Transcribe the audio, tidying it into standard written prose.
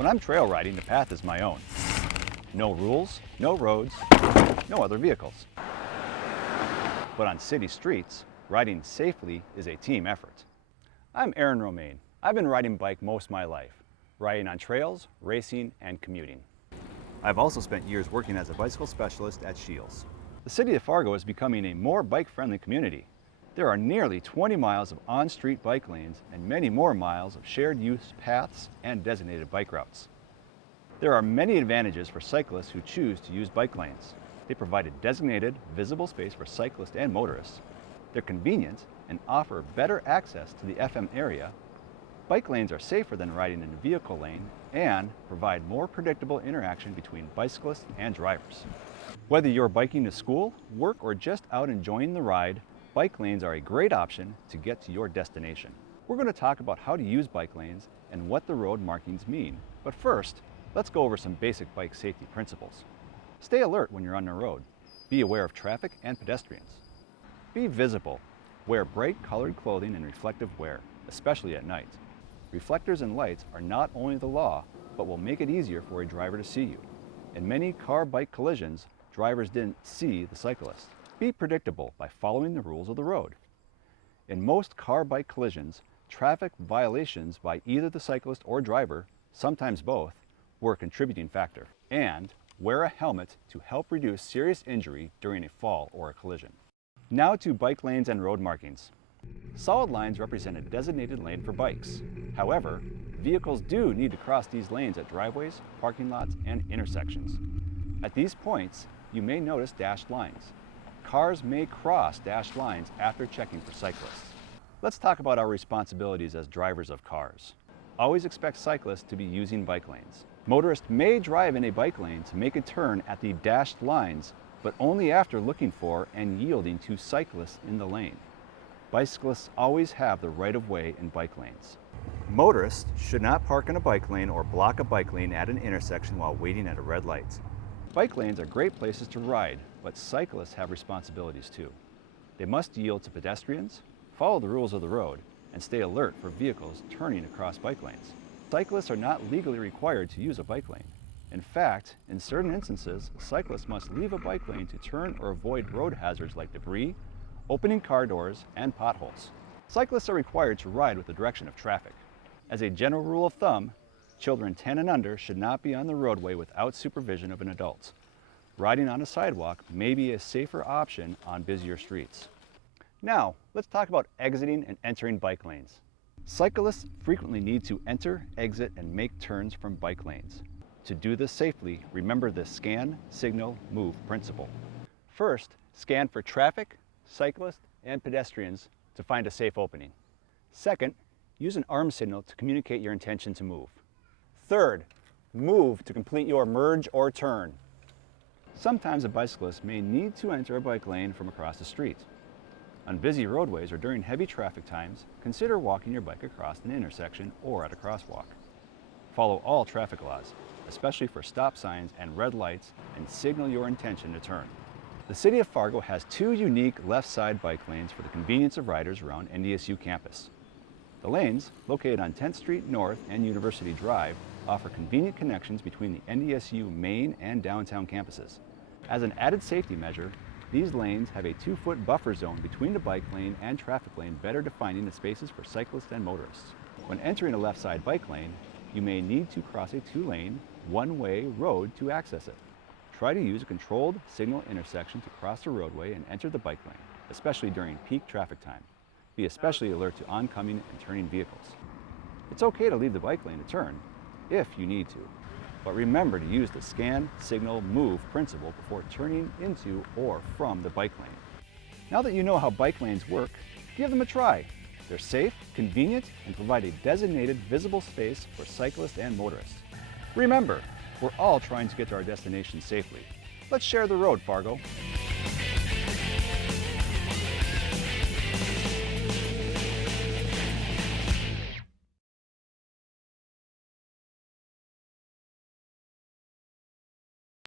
When I'm trail riding, the path is my own. No rules, no roads, no other vehicles. But on city streets, riding safely is a team effort. I'm Aaron Romaine. I've been riding bike most of my life, riding on trails, racing, and commuting. I've also spent years working as a bicycle specialist at Shields. The city of Fargo is becoming a more bike-friendly community. There are nearly 20 miles of on-street bike lanes and many more miles of shared-use paths and designated bike routes. There are many advantages for cyclists who choose to use bike lanes. They provide a designated, visible space for cyclists and motorists. They're convenient and offer better access to the FM area. Bike lanes are safer than riding in a vehicle lane and provide more predictable interaction between bicyclists and drivers. Whether you're biking to school, work, or just out enjoying the ride, bike lanes are a great option to get to your destination. We're going to talk about how to use bike lanes and what the road markings mean. But first, let's go over some basic bike safety principles. Stay alert when you're on the road. Be aware of traffic and pedestrians. Be visible. Wear bright colored clothing and reflective wear, especially at night. Reflectors and lights are not only the law, but will make it easier for a driver to see you. In many car-bike collisions, drivers didn't see the cyclist. Be predictable by following the rules of the road. In most car-bike collisions, traffic violations by either the cyclist or driver, sometimes both, were a contributing factor. And wear a helmet to help reduce serious injury during a fall or a collision. Now to bike lanes and road markings. Solid lines represent a designated lane for bikes. However, vehicles do need to cross these lanes at driveways, parking lots, and intersections. At these points, you may notice dashed lines. Cars may cross dashed lines after checking for cyclists. Let's talk about our responsibilities as drivers of cars. Always expect cyclists to be using bike lanes. Motorists may drive in a bike lane to make a turn at the dashed lines, but only after looking for and yielding to cyclists in the lane. Bicyclists always have the right of way in bike lanes. Motorists should not park in a bike lane or block a bike lane at an intersection while waiting at a red light. Bike lanes are great places to ride, but cyclists have responsibilities too. They must yield to pedestrians, follow the rules of the road, and stay alert for vehicles turning across bike lanes. Cyclists are not legally required to use a bike lane. In fact, in certain instances, cyclists must leave a bike lane to turn or avoid road hazards like debris, opening car doors, and potholes. Cyclists are required to ride with the direction of traffic. As a general rule of thumb, children 10 and under should not be on the roadway without supervision of an adult. Riding on a sidewalk may be a safer option on busier streets. Now, let's talk about exiting and entering bike lanes. Cyclists frequently need to enter, exit, and make turns from bike lanes. To do this safely, remember the scan, signal, move principle. First, scan for traffic, cyclists, and pedestrians to find a safe opening. Second, use an arm signal to communicate your intention to move. Third, move to complete your merge or turn. Sometimes a bicyclist may need to enter a bike lane from across the street. On busy roadways or during heavy traffic times, consider walking your bike across an intersection or at a crosswalk. Follow all traffic laws, especially for stop signs and red lights, and signal your intention to turn. The City of Fargo has two unique left-side bike lanes for the convenience of riders around NDSU campus. The lanes, located on 10th Street North and University Drive, offer convenient connections between the NDSU main and downtown campuses. As an added safety measure, these lanes have a 2-foot buffer zone between the bike lane and traffic lane, better defining the spaces for cyclists and motorists. When entering a left-side bike lane, you may need to cross a 2-lane, one-way road to access it. Try to use a controlled signal intersection to cross the roadway and enter the bike lane, especially during peak traffic time. Be especially alert to oncoming and turning vehicles. It's okay to leave the bike lane to turn, if you need to, but remember to use the scan, signal, move principle before turning into or from the bike lane. Now that you know how bike lanes work, give them a try. They're safe, convenient, and provide a designated visible space for cyclists and motorists. Remember, we're all trying to get to our destination safely. Let's share the road, Fargo.